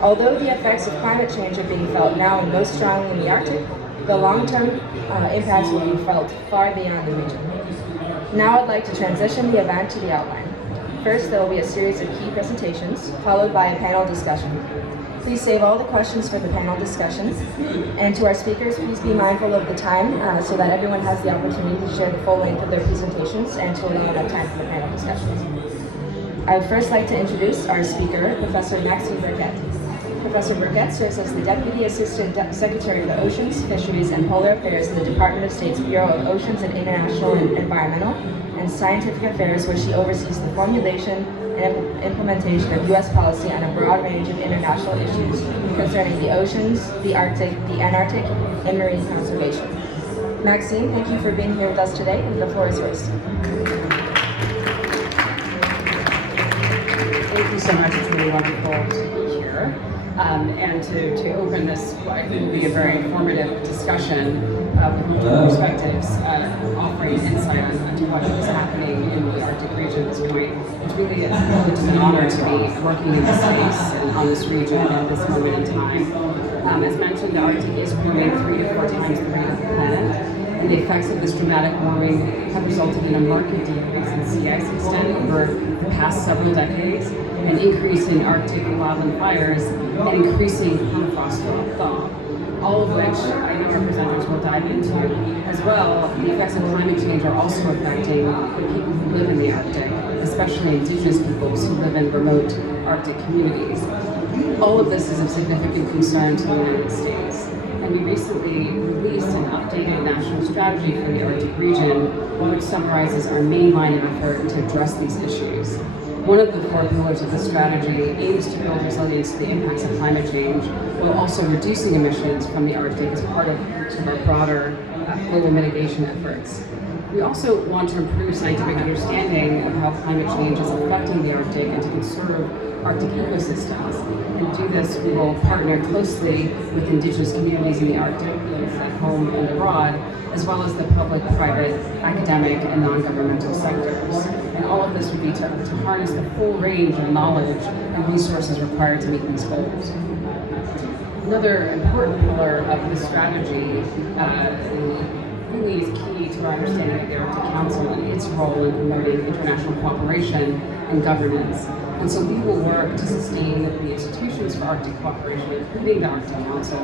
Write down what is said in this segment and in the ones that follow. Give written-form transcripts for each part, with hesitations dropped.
Although the effects of climate change are being felt now and most strongly in the Arctic, the long-term impacts will be felt far beyond the region. Now I'd like to transition the event to the outline. First, there will be a series of key presentations, followed by a panel discussion. Please save all the questions for the panel discussions. And to our speakers, please be mindful of the time so that everyone has the opportunity to share the full length of their presentations and to allow enough time for the panel discussions. I would first like to introduce our speaker, Professor Maxime Burkett. Professor Burkett serves as the Deputy Assistant Secretary for Oceans, Fisheries, and Polar Affairs in the Department of State's Bureau of Oceans and International and Environmental and Scientific Affairs, where she oversees the formulation and implementation of U.S. policy on a broad range of international issues concerning the oceans, the Arctic, the Antarctic, and marine conservation. Maxime, thank you for being here with us today, and the floor is yours. Thank you so much. It's really wonderful to be here. And to open this, what will be a very informative discussion with multiple perspectives, offering insight onto what is happening in the Arctic region at this point. It's really a privilege and an honor to be working in this space and on this region at this moment in time. As mentioned, the Arctic is warming 3 to 4 times the rate of the planet, and the effects of this dramatic warming have resulted in a marked decrease in sea ice extent over the past several decades, an increase in Arctic wildland fires, and increasing permafrost thaw, all of which I know our presenters will dive into. As well, the effects of climate change are also affecting the people who live in the Arctic, especially indigenous peoples who live in remote Arctic communities. All of this is of significant concern to the United States. And we recently released an updated national strategy for the Arctic region, which summarizes our main line of effort to address these issues. One of the 4 pillars of the strategy aims to build resilience to the impacts of climate change, while also reducing emissions from the Arctic as part of our broader global mitigation efforts. We also want to improve scientific understanding of how climate change is affecting the Arctic and to conserve Arctic ecosystems. And to do this, we will partner closely with indigenous communities in the Arctic, both at home and abroad, as well as the public, private, academic, and non-governmental sectors. And all of this would be to harness the full range of knowledge and resources required to meet these goals. Another important pillar of this strategy really is key to our understanding of the Arctic Council and its role in promoting international cooperation and governance. And so we will work to sustain the institutions for Arctic cooperation, including the Arctic Council,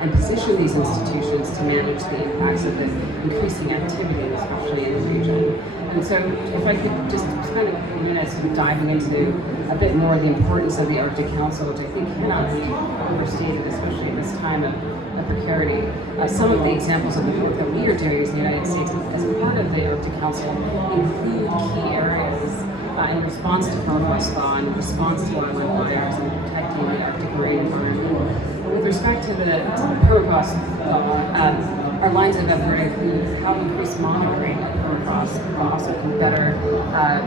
and position these institutions to manage the impacts of the increasing activity, especially in the region. And so if I could just spend a couple of minutes diving into a bit more the importance of the Arctic Council, which I think cannot be overstated, especially at this time of precarity. Some of the examples of the work that we are doing as the United States as part of the Arctic Council include key areas in response to permafrost thaw, in response to wildland fires, and protecting the Arctic marine environment. With respect to the permafrost thaw, our lines of effort include how increased monitoring of permafrost also can better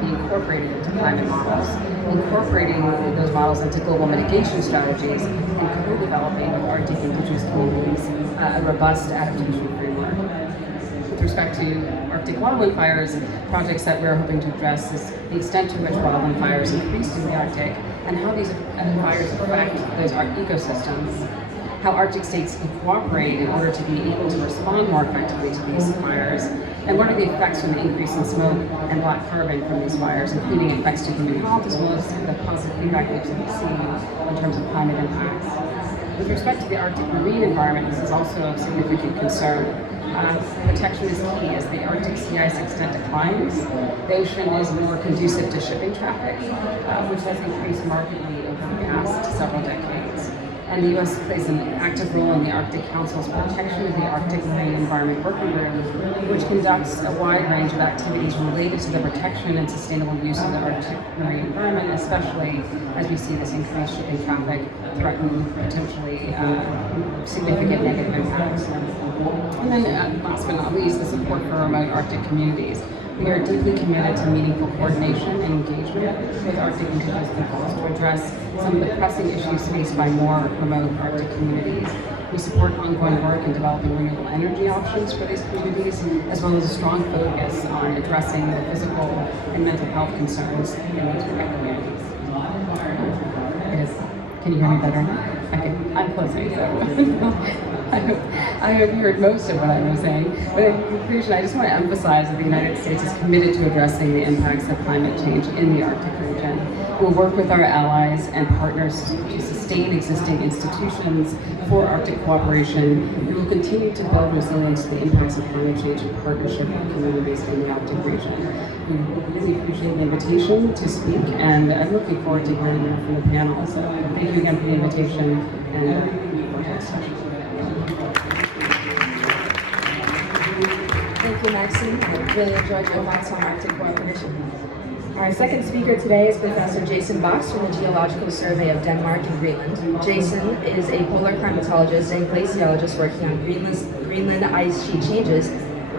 be incorporated into climate models, incorporating those models into global mitigation strategies, and co-developing with Arctic indigenous communities a robust adaptation framework. With respect to Arctic wildland fires, projects that we're hoping to address is the extent to which wildland fires increase in the Arctic and how these fires affect those ecosystems, how Arctic states can cooperate in order to be able to respond more effectively to these fires, and what are the effects from the increase in smoke and black carbon from these fires, including effects to human health as well as the positive feedback loops that we see in terms of climate impacts. With respect to the Arctic marine environment, this is also of significant concern. Protection is key as the Arctic sea ice extent declines. The ocean is more conducive to shipping traffic, which has increased markedly over the past several decades. And the U.S. plays an active role in the Arctic Council's protection of the Arctic Marine Environment Working Group, which conducts a wide range of activities related to the protection and sustainable use of the Arctic marine environment, especially as we see this increased shipping traffic threaten potentially significant negative impacts. And then last but not least, the support for remote Arctic communities. We are deeply committed to meaningful coordination and engagement with Arctic indigenous peoples to address some of the pressing issues faced by more remote Arctic communities. We support ongoing work in developing renewable energy options for these communities, as well as a strong focus on addressing the physical and mental health concerns in these remote communities. It is Can you hear me better now? Okay, I'm closing, so I hope you heard most of what I was saying. But in conclusion, I just want to emphasize that the United States is committed to addressing the impacts of climate change in the Arctic region. We'll work with our allies and partners to sustain existing institutions for Arctic cooperation. We will continue to build resilience to the impacts of climate change in partnership with communities in the Arctic region. We really appreciate the invitation to speak, and I'm looking forward to hearing more from the panel. So thank you again for the invitation, and looking forward to the session. Thank you, Maxine. I really enjoyed your thoughts on Arctic cooperation. Our second speaker today is Professor Jason Box from the Geological Survey of Denmark and Greenland. Jason is a polar climatologist and glaciologist working on Greenland ice sheet changes,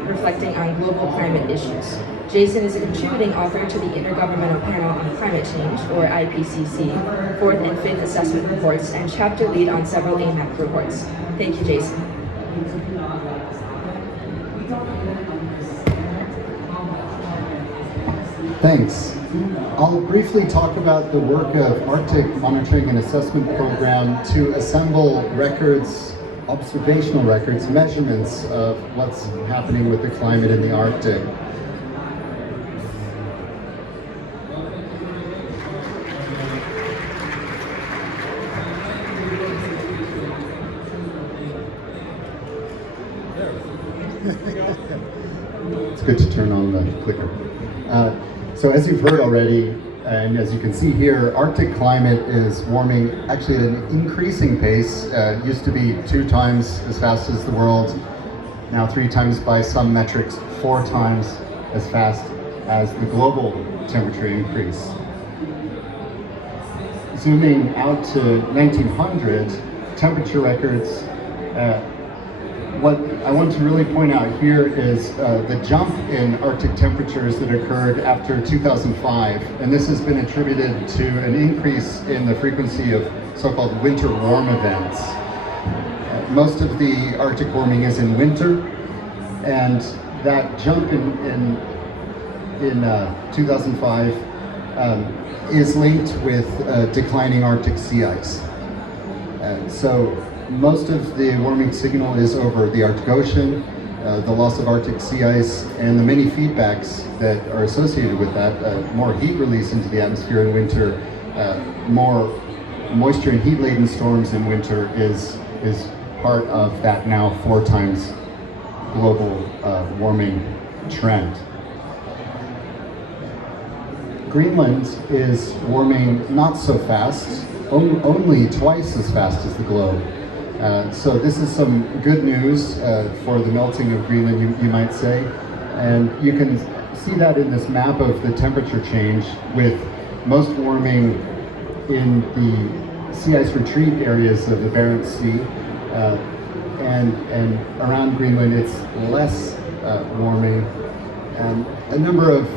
reflecting on global climate issues. Jason is a contributing author to the Intergovernmental Panel on Climate Change, or IPCC, 4th and 5th assessment reports, and chapter lead on several AMAP reports. Thank you, Jason. Thanks. I'll briefly talk about the work of Arctic Monitoring and Assessment Program to assemble records, observational records, measurements of what's happening with the climate in the Arctic. It's good to turn on the clicker. So as you've heard already, and as you can see here, Arctic climate is warming actually at an increasing pace. It used to be 2 times as fast as the world, now 3 times by some metrics, 4 times as fast as the global temperature increase. Zooming out to 1900, temperature records, what I want to really point out here is the jump in Arctic temperatures that occurred after 2005, and this has been attributed to an increase in the frequency of so-called winter warm events. Most of the Arctic warming is in winter, and that jump in 2005 is linked with declining Arctic sea ice. So most of the warming signal is over the Arctic Ocean, the loss of Arctic sea ice, and the many feedbacks that are associated with that. More heat release into the atmosphere in winter, more moisture and heat-laden storms in winter is part of that now 4 times global warming trend. Greenland is warming not so fast, only twice as fast as the globe. So this is some good news for the melting of Greenland, you might say. And you can see that in this map of the temperature change, with most warming in the sea ice retreat areas of the Barents Sea. And around Greenland it's less warming. A number of,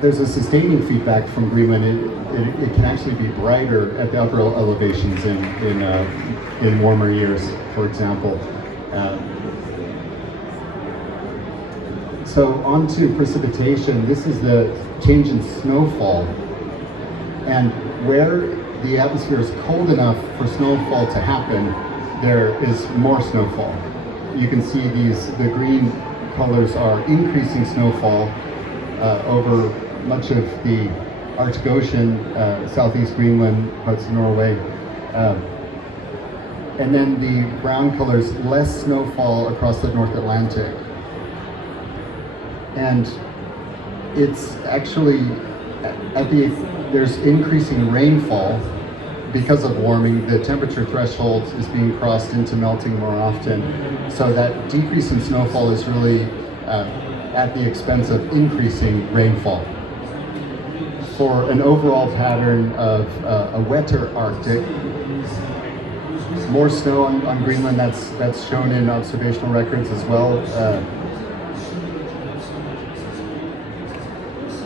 there's a sustaining feedback from Greenland. It can actually be brighter at the upper elevations in warmer years, for example. So on to precipitation. This is the change in snowfall. And where the atmosphere is cold enough for snowfall to happen, there is more snowfall. You can see the green colors are increasing snowfall over much of the Arctic Ocean, southeast Greenland, parts of Norway. And then the brown colors, less snowfall across the North Atlantic. And it's actually, there's increasing rainfall because of warming. The temperature threshold is being crossed into melting more often. So that decrease in snowfall is really at the expense of increasing rainfall. For an overall pattern of a wetter Arctic, more snow on Greenland, that's shown in observational records as well.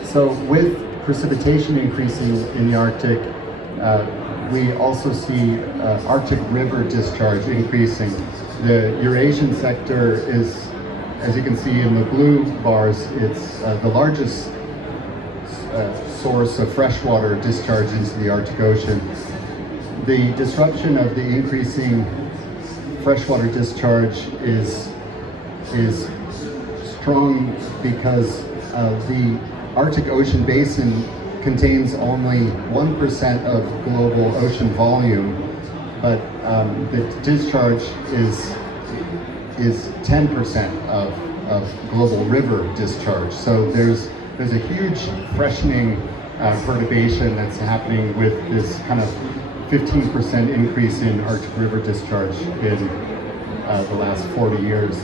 So with precipitation increasing in the Arctic, we also see Arctic river discharge increasing. The Eurasian sector is, as you can see in the blue bars, it's the largest source of freshwater discharge into the Arctic Ocean. The disruption of the increasing freshwater discharge is strong because the Arctic Ocean basin contains only 1% of global ocean volume, but the discharge is 10% of global river discharge. So there's a huge freshening perturbation that's happening with this kind of 15% increase in Arctic River discharge in the last 40 years.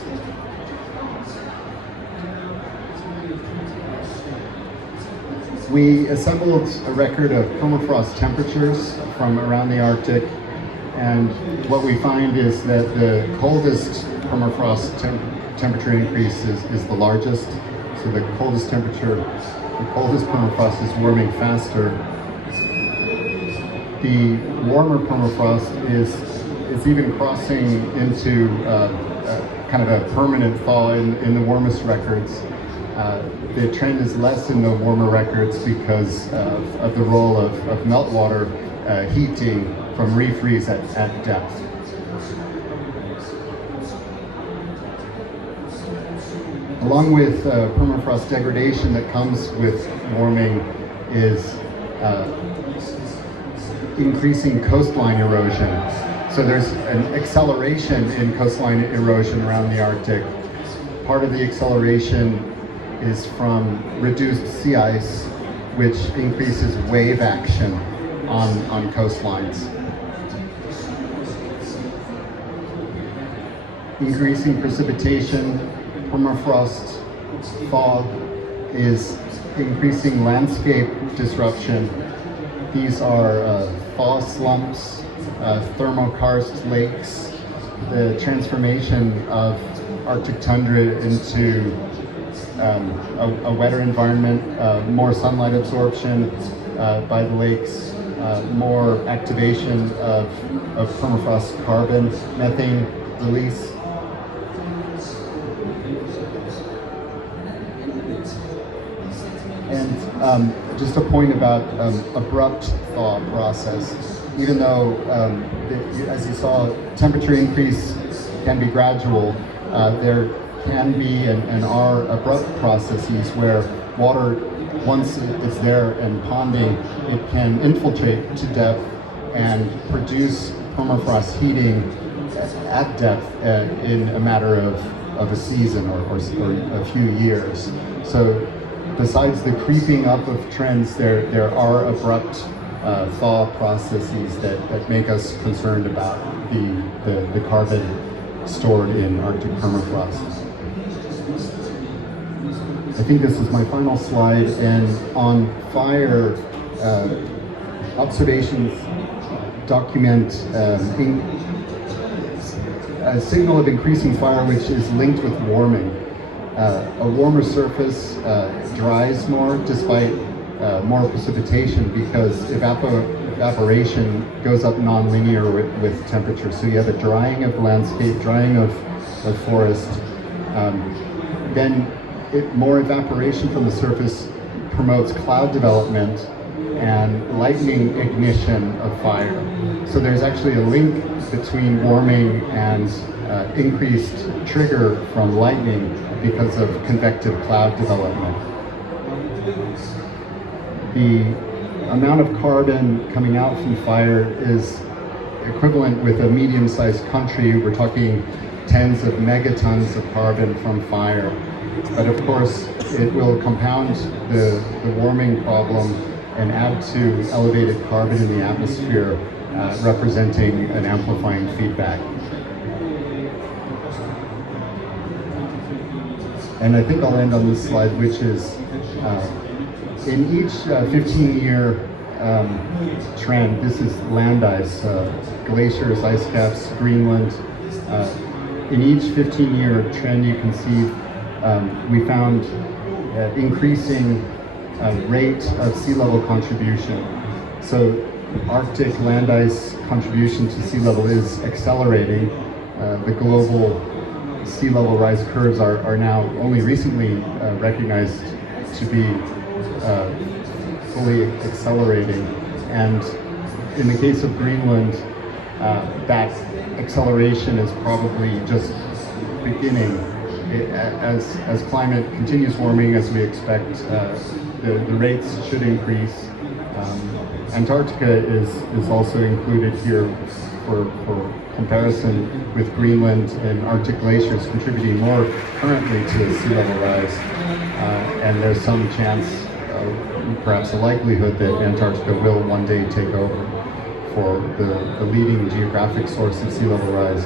We assembled a record of permafrost temperatures from around the Arctic, and what we find is that the coldest permafrost temperature increase is the largest. So the coldest permafrost is warming faster. The warmer permafrost is even crossing into kind of a permanent thaw in the warmest records. The trend is less in the warmer records because of the role of meltwater heating from refreeze at depth. Along with permafrost degradation that comes with warming is increasing coastline erosion. So there's an acceleration in coastline erosion around the Arctic. Part of the acceleration is from reduced sea ice, which increases wave action on coastlines. Increasing precipitation, permafrost fog is increasing landscape disruption. These are thaw slumps, thermokarst lakes, the transformation of Arctic tundra into a wetter environment, more sunlight absorption by the lakes, more activation of permafrost carbon, methane release. And just a point about abrupt thaw process. Even though, as you saw, temperature increase can be gradual, there can be and are abrupt processes where water, once it's there and ponding, it can infiltrate to depth and produce permafrost heating at depth in a matter of a season or a few years. So besides the creeping up of trends, there are abrupt thaw processes that make us concerned about the carbon stored in Arctic permafrost. I think this is my final slide, and on fire, observations document a signal of increasing fire which is linked with warming. A warmer surface dries more despite more precipitation because evaporation goes up non-linear with temperature. So you have a drying of the landscape, drying of forest. Then more evaporation from the surface promotes cloud development and lightning ignition of fire. So there's actually a link between warming and increased trigger from lightning because of convective cloud development. The amount of carbon coming out from fire is equivalent with a medium-sized country. We're talking tens of megatons of carbon from fire. But of course, it will compound the warming problem and add to elevated carbon in the atmosphere, representing an amplifying feedback. And I think I'll end on this slide, which is in each 15-year trend, this is land ice, glaciers, ice caps, Greenland. In each 15-year trend, you can see we found increasing rate of sea level contribution. So Arctic land ice contribution to sea level is accelerating. The global sea level rise curves are now only recently recognized to be fully accelerating, and in the case of Greenland, that acceleration is probably just beginning. As climate continues warming, as we expect, the rates should increase. Antarctica is also included here for comparison with Greenland and Arctic glaciers contributing more currently to sea level rise. And there's some chance, perhaps a likelihood, that Antarctica will one day take over for the leading geographic source of sea level rise.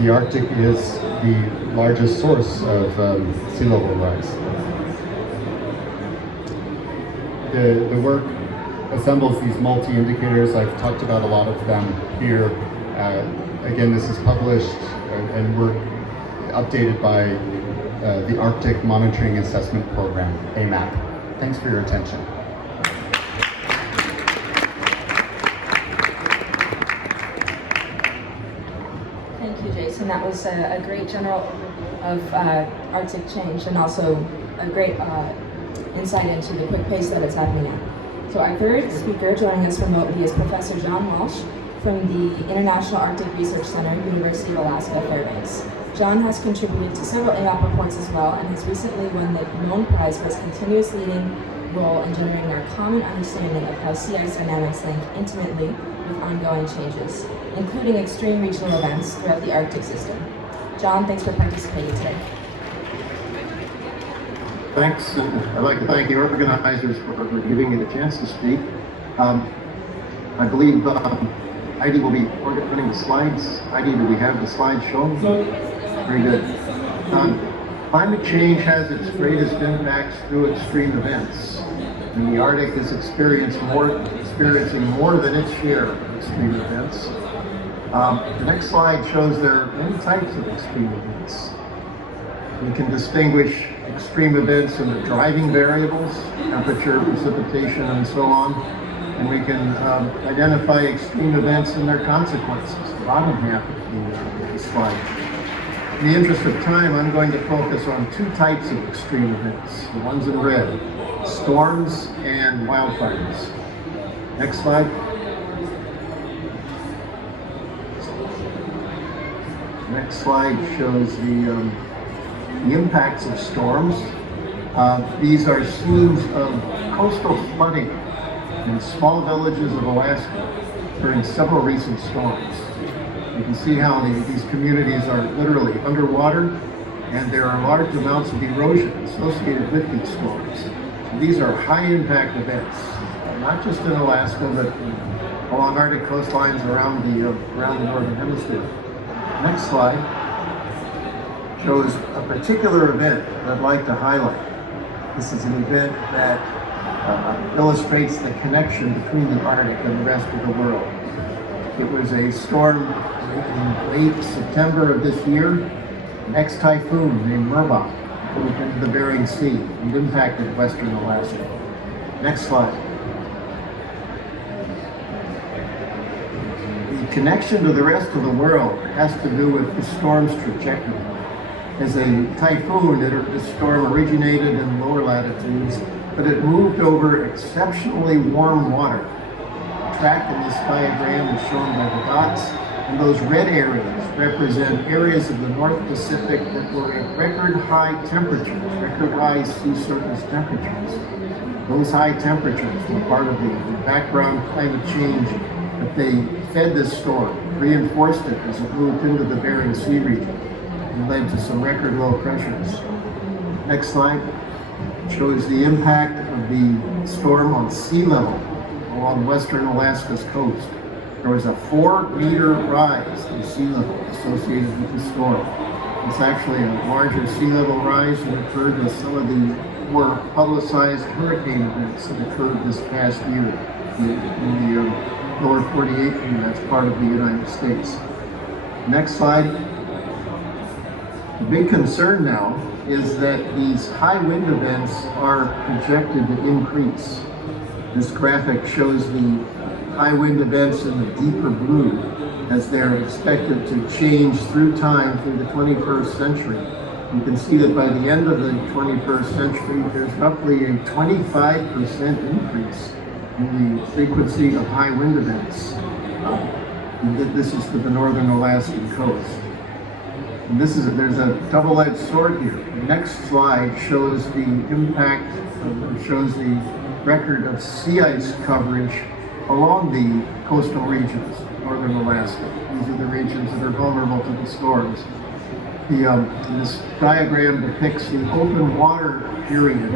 The Arctic is the largest source of sea level rise. The work assembles these multi-indicators. I've talked about a lot of them here. Again, this is published and we're updated by the Arctic Monitoring Assessment Program, AMAP. Thanks for your attention. Thank you, Jason. That was a great general of Arctic change and also a great insight into the quick pace that it's happening at. So our third speaker joining us remotely is Professor John Walsh from the International Arctic Research Center, University of Alaska Fairbanks. John has contributed to several AMAP reports as well and has recently won the Known Prize for his continuous leading role in generating our common understanding of how sea ice dynamics link intimately with ongoing changes, including extreme regional events throughout the Arctic system. John, thanks for participating today. Thanks, and I'd like to thank the organizers for giving me the chance to speak. I believe Heidi will be running the slides. Heidi, do we have the slides shown? Very good. Climate change has its greatest impacts through extreme events, and the Arctic is experiencing more than its share of extreme events. The next slide shows there are many types of extreme events. We can distinguish extreme events in the driving variables, temperature, precipitation, and so on. And we can identify extreme events and their consequences, the bottom half of the slide. In the interest of time, I'm going to focus on two types of extreme events, the ones in red, storms and wildfires. Next slide. Next slide shows the impacts of storms. These are scenes of coastal flooding in small villages of Alaska during several recent storms. You can see how these communities are literally underwater, and there are large amounts of erosion associated with these storms. So these are high impact events, not just in Alaska, but along Arctic coastlines around the Northern Hemisphere. Next slide shows a particular event that I'd like to highlight. This is an event that illustrates the connection between the Arctic and the rest of the world. It was a storm in late September of this year. An ex-typhoon named Merbach moved into the Bering Sea and impacted western Alaska. Next slide. The connection to the rest of the world has to do with the storm's trajectory. As a typhoon, the storm originated in lower latitudes, but it moved over exceptionally warm water. Tracked in this diagram is shown by the dots, and those red areas represent areas of the North Pacific that were at record high temperatures, record high sea surface temperatures. Those high temperatures were part of the background climate change that they fed this storm, reinforced it as it moved into the Bering Sea region, and led to some record low pressures. Next slide shows the impact of the storm on sea level along western Alaska's coast. There was a 4-meter rise in sea level associated with the storm. It's actually a larger sea level rise that occurred with some of the more publicized hurricane events that occurred this past year in the lower 48, and that's part of the United States. Next slide. The big concern now is that these high wind events are projected to increase. This graphic shows the high wind events in the deeper blue as they're expected to change through time through the 21st century. You can see that by the end of the 21st century, there's roughly a 25% increase in the frequency of high wind events. This is for the northern Alaskan coast. And there's a double-edged sword here. The next slide shows the impact, shows the record of sea ice coverage along the coastal regions, northern Alaska. These are the regions that are vulnerable to the storms. This diagram depicts the open water period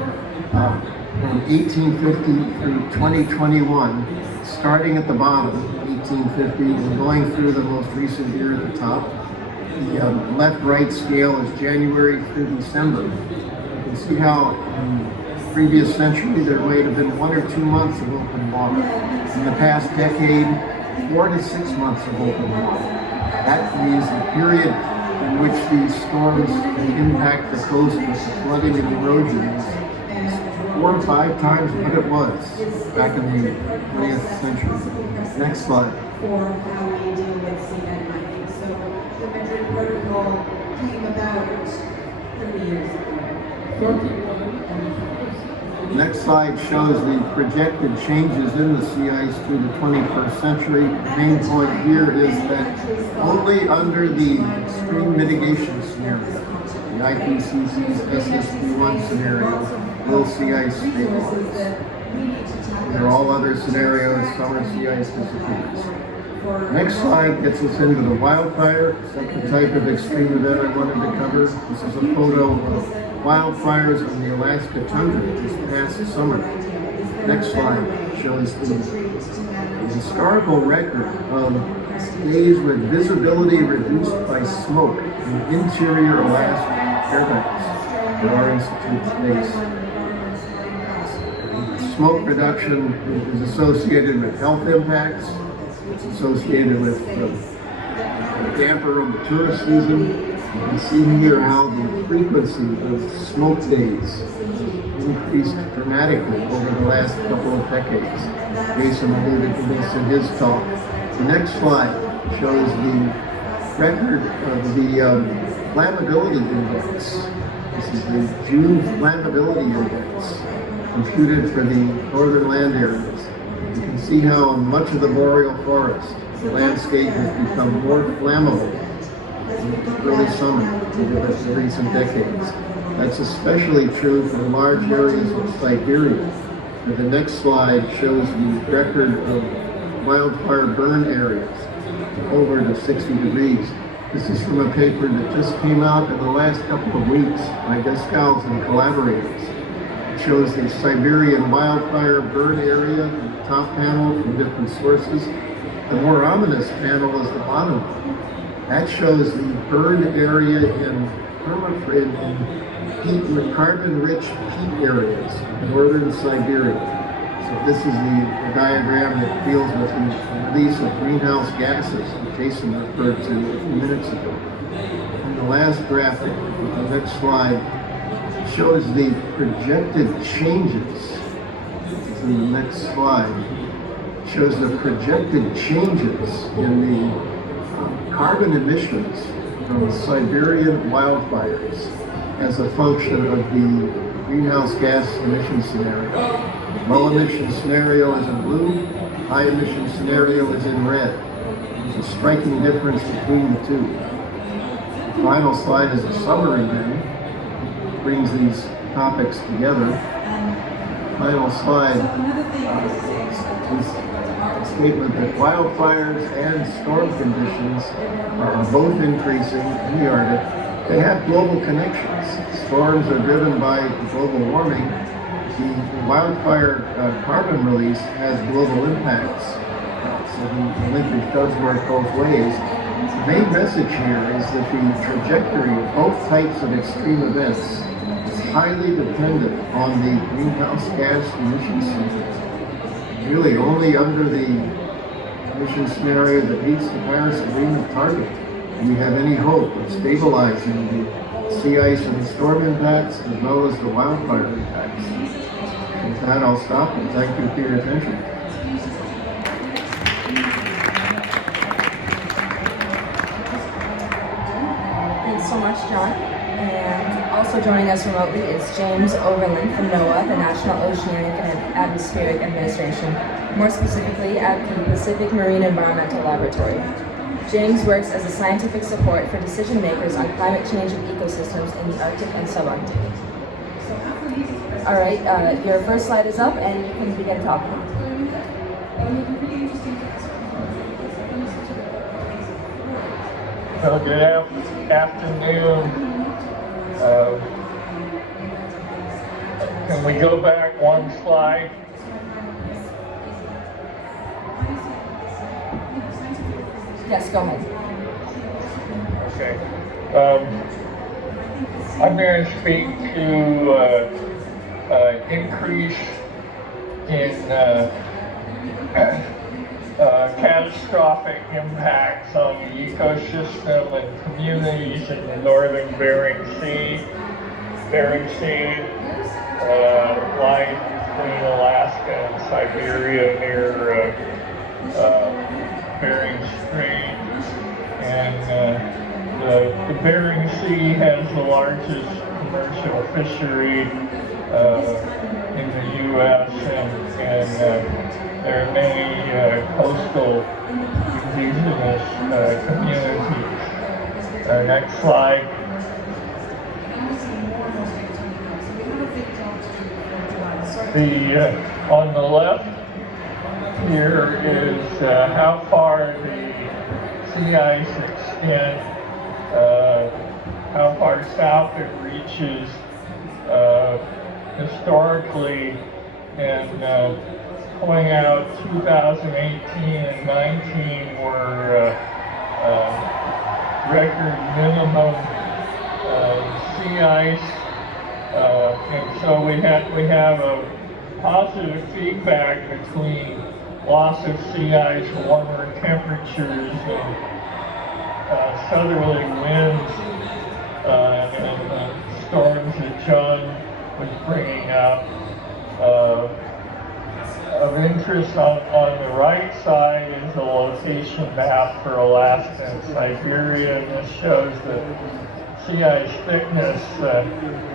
from 1850 through 2021, starting at the bottom, 1850, and going through the most recent year at the top. The left-right scale is January through December. You can see how in the previous century there might have been 1 or 2 months of open water. In the past decade, 4 to 6 months of open water. That means the period in which these storms can impact the coast with flooding and erosion is 4 or 5 times what it was back in the 20th century. Next slide. For how we deal with seabed mining. So the Madrid Protocol came about 30 years ago. Next slide shows the projected changes in the sea ice through the 21st century. The main point here is that only under the extreme mitigation scenario, the IPCC's SSP1 scenario, will sea ice stabilize. There are all other scenarios, summer sea ice disappears. Next slide gets us into the wildfire, second type of extreme event I wanted to cover. This is a photo of wildfires on the Alaska tundra this past summer. Next slide shows the historical record of days with visibility reduced by smoke in interior Alaska Fairbanks at our institute's base. Smoke reduction is associated with health impacts. It's associated with damper of the tourist season. You can see here how the frequency of smoke days increased dramatically over the last couple of decades. Jason alluded to this in his talk. The next slide shows the record of the flammability index. This is the June flammability index computed for the northern land areas. You can see how in much of the boreal forest, the landscape has become more flammable in early summer over the recent decades. That's especially true for large areas of Siberia. And the next slide shows the record of wildfire burn areas over to 60 degrees. This is from a paper that just came out in the last couple of weeks by Descalz and collaborators. It shows the Siberian wildfire burn area in the top panel from different sources. The more ominous panel is the bottom one. That shows the burned area in permafrost in carbon-rich peat areas in northern Siberia. So this is the diagram that deals with the release of greenhouse gases that Jason referred to a few minutes ago. And the last graphic, the next slide, shows the projected changes. The next slide shows the projected changes in the carbon emissions from Siberian wildfires as a function of the greenhouse gas emission scenario. Low emission scenario is in blue, high emission scenario is in red. There's a striking difference between the two. The final slide is a summary then. Brings these topics together. Final slide is a statement that wildfires and storm conditions are both increasing in the Arctic. They have global connections. Storms are driven by global warming. The wildfire carbon release has global impacts. So the linkage does work both ways. The main message here is that the trajectory of both types of extreme events is highly dependent on the greenhouse gas emission scenario. Really, only under the emission scenario that meets the Paris Agreement target do we have any hope of stabilizing the sea ice and storm impacts as well as the wildfire impacts. With that, I'll stop and thank you for your attention. Thanks so much, John. And Also joining us remotely is James Overland from NOAA, the National Oceanic and Atmospheric Administration, more specifically at the Pacific Marine Environmental Laboratory. James works as a scientific support for decision makers on climate change and ecosystems in the Arctic and subarctic. All right, your first slide is up and you can begin talking. So good afternoon. Can we go back one slide? Yes, go ahead. Okay. I'm going to speak to increase in catastrophic impacts on the ecosystem and communities in the northern Bering Sea. Bering Sea lies between Alaska and Siberia near Bering Strait, and the Bering Sea has the largest commercial fishery in the U.S. and there are many coastal indigenous communities. Next slide. On the left here is how far the sea ice extends, how far south it reaches historically, and pointing out 2018 and 19 were record minimum sea ice, and so we have a positive feedback between loss of sea ice, warmer temperatures, and southerly winds, and storms that John was bringing up. Of interest on the right side is a location map for Alaska and Siberia, and this shows the sea ice thickness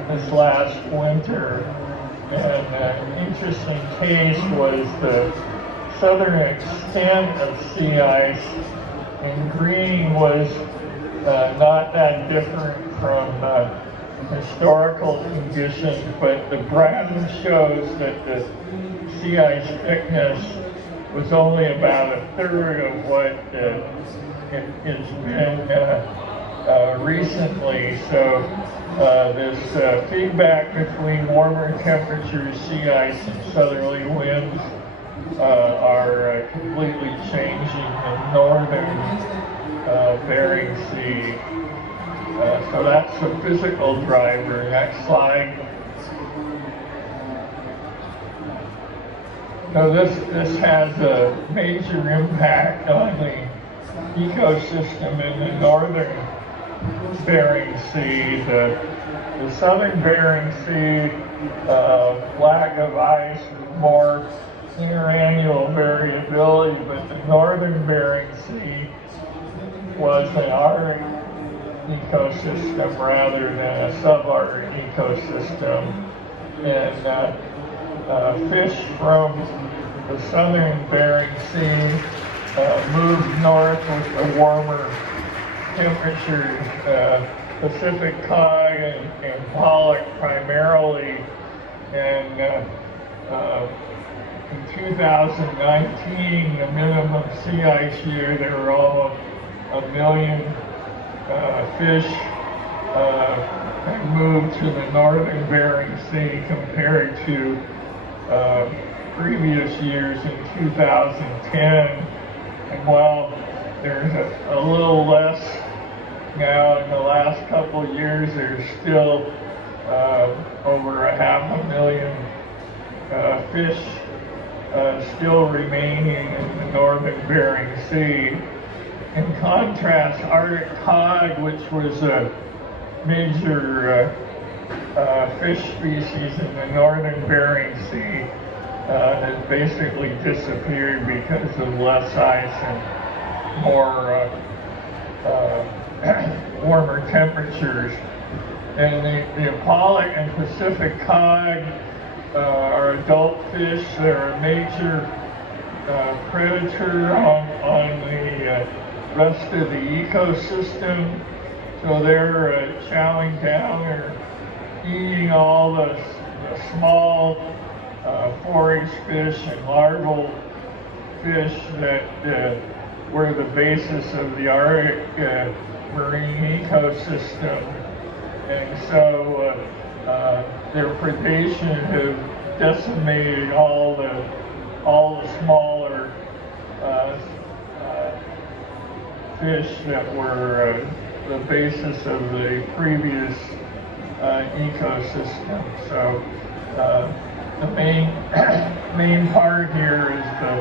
this last winter. And an interesting case was the southern extent of sea ice. In green was not that different from historical conditions, but the brown shows that the sea ice thickness was only about a third of what it's been recently. So this feedback between warmer temperatures, sea ice, and southerly winds are completely changing the northern Bering Sea. So that's the physical driver. Next slide. So this has a major impact on the ecosystem in the northern Bering Sea. The southern Bering Sea, lack of ice, more interannual variability, but the northern Bering Sea was an Arctic ecosystem rather than a subarctic ecosystem. And fish from the southern Bering Sea moved north with the warmer temperatures. Pacific cod and pollock primarily, and in 2019, the minimum sea ice year, there were almost 1 million fish that moved to the northern Bering Sea compared to previous years in 2010. And while there's a little less now in the last couple of years, there's still over 500,000 fish still remaining in the northern Bering Sea. In contrast, Arctic cod, which was a major fish species in the northern Bering Sea, has basically disappeared because of less ice and more warmer temperatures. And the Pollock and Pacific cod are adult fish. They're a major predator on the rest of the ecosystem. So they're chowing down or eating all the small forage fish and larval fish that were the basis of the Arctic marine ecosystem. And so their predation have decimated all the smaller fish that were the basis of the previous ecosystem. So the main part here is the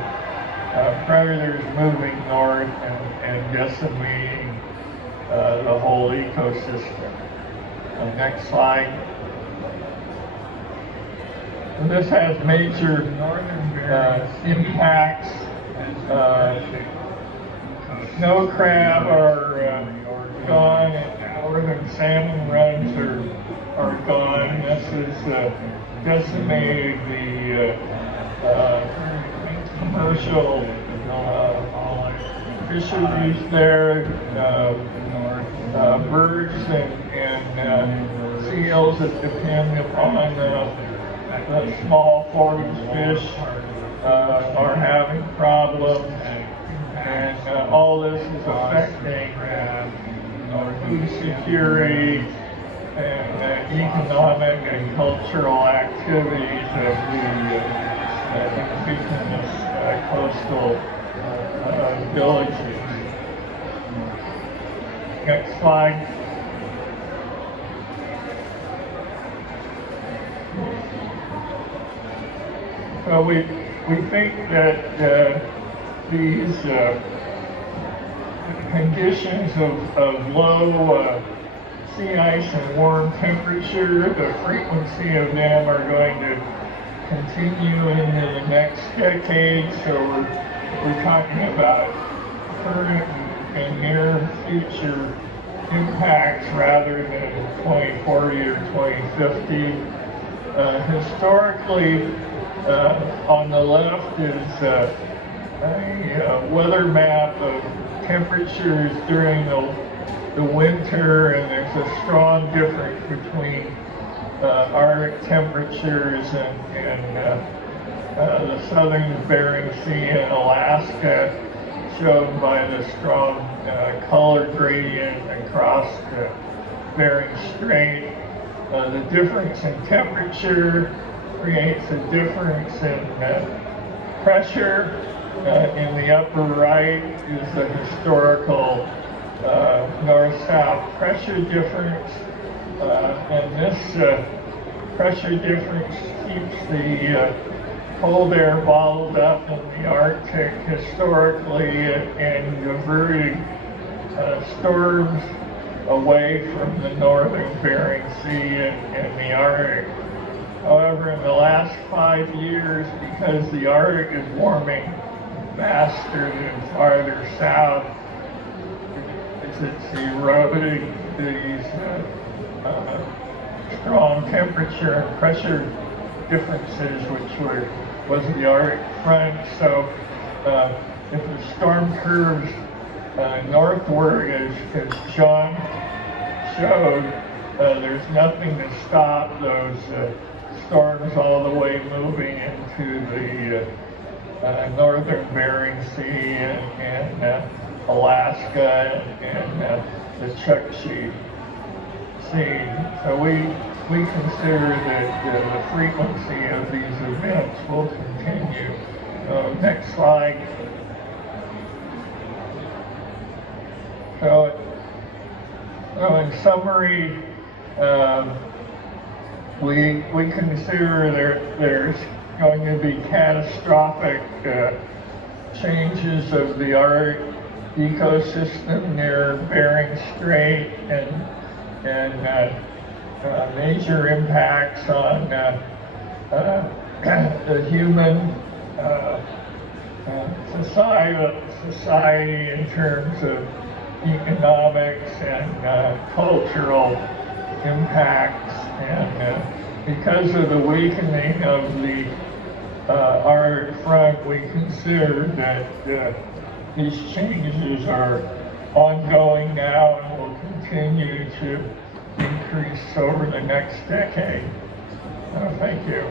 predators moving north and decimating the whole ecosystem. Next slide. And this has major impacts. Snow crab are gone, and northern salmon runs are gone. This has decimated the commercial fisheries there. Birds and seals that depend upon the small forage fish are having problems, and all this is affecting food security and economic and cultural activities of the indigenous coastal villages. Next slide. So we think that these conditions of low sea ice and warm temperature, the frequency of them are going to continue into the next decade. So we're talking about current and near future impacts rather than 2040 or 2050. Historically, on the left is a weather map of temperatures during the winter, and there's a strong difference between Arctic temperatures and the southern Bering Sea and Alaska, shown by the strong color gradient across the Bering Strait. The difference in temperature creates a difference in pressure. In the upper right is the historical north-south pressure difference. And this pressure difference keeps the cold air bottled up in the Arctic historically and diverting storms away from the northern Bering Sea and the Arctic. However, in the last 5 years, because the Arctic is warming faster than farther south, it's eroding these strong temperature and pressure differences, which was the Arctic front. So if the storm curves northward, as John showed, there's nothing to stop those storms all the way moving into the northern Bering Sea and Alaska and the Chukchi Sea. So we consider that the frequency of these events will continue. Next slide. So in summary, we consider there's going to be catastrophic changes of the Arctic ecosystem near Bering Strait and major impacts on the human society in terms of economics and cultural impacts. And because of the weakening of the Arctic front, we consider that these changes are ongoing now and will continue to increase over the next decade. Thank you.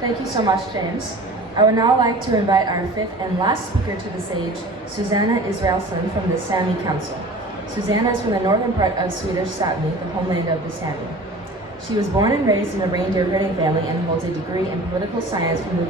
Thank you so much, James. I would now like to invite our fifth and last speaker to the stage, Susanna Israelsson from the Sami Council. Susanna is from the northern part of Swedish Sapmi, the homeland of the Sami. She was born and raised in a reindeer herding family and holds a degree in political science from the